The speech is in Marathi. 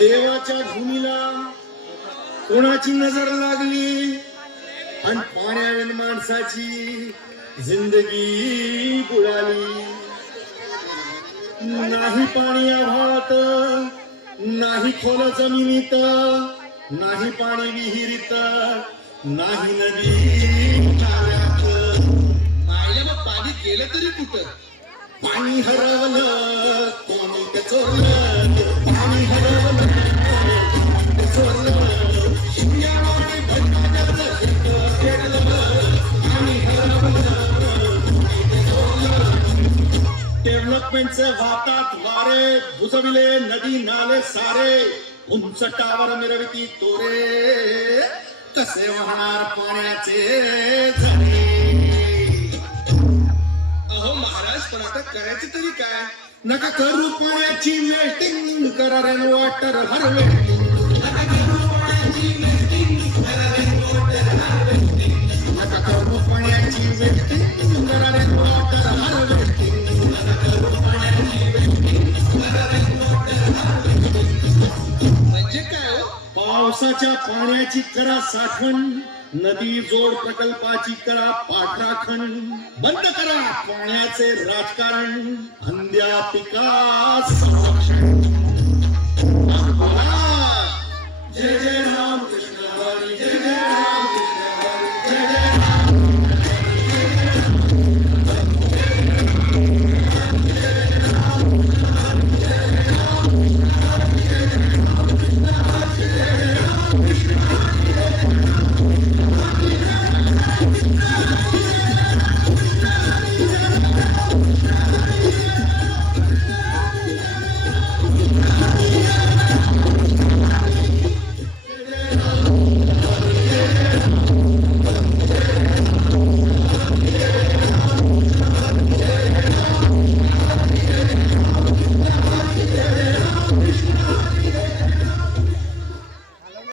देवाच्या भूमीला कोणाची नजर लागली आणि पाण्याने माणसाची जिंदगी बुडाली. नाही पाणी आभाळात, नाही खोल जमिनीत, नाही पाणी विहिरीत, नाही नदी नाल्यात. पाहिलं मग पाणी गेलं तरी कुठं? पाणी हरवलं कोणी ते चोरलं, पाणी हरवलं ते चोरलं. शिंग्यावानी भटकलं, पेटलं, पाणी हरवलं ते चोरलं. डेव्हलपमेंटचे वाहतात वारे, बुजविले नदी नाले सारे, उंच टावर मिरविती तोरे, कसे वाहणार पाण्याचे झरे. अहो महाराज, पण आता करायचं तरी काय? नका करू पाण्याची वेटिंग, करा रेन वॉटर हार्वेस्टिंग. नका करू पाण्याची वेटिंग, करा रेन वॉटर हार्वेस्टिंग. नका करू पाण्याची वेटिंग, करा रेन वॉटर हार्वेस्टिंग. नका करू पाण्याची वेटिंग, करा रेन वॉटर हार्वेस्टिंग. म्हणजे काय हो? पावसाच्या पाण्याची करा साठवण, नदी जोड प्रकल्पाची करा पाठराखण. बंद करा पाण्याचे राजकारण, अंध्या पिका संरक्षण.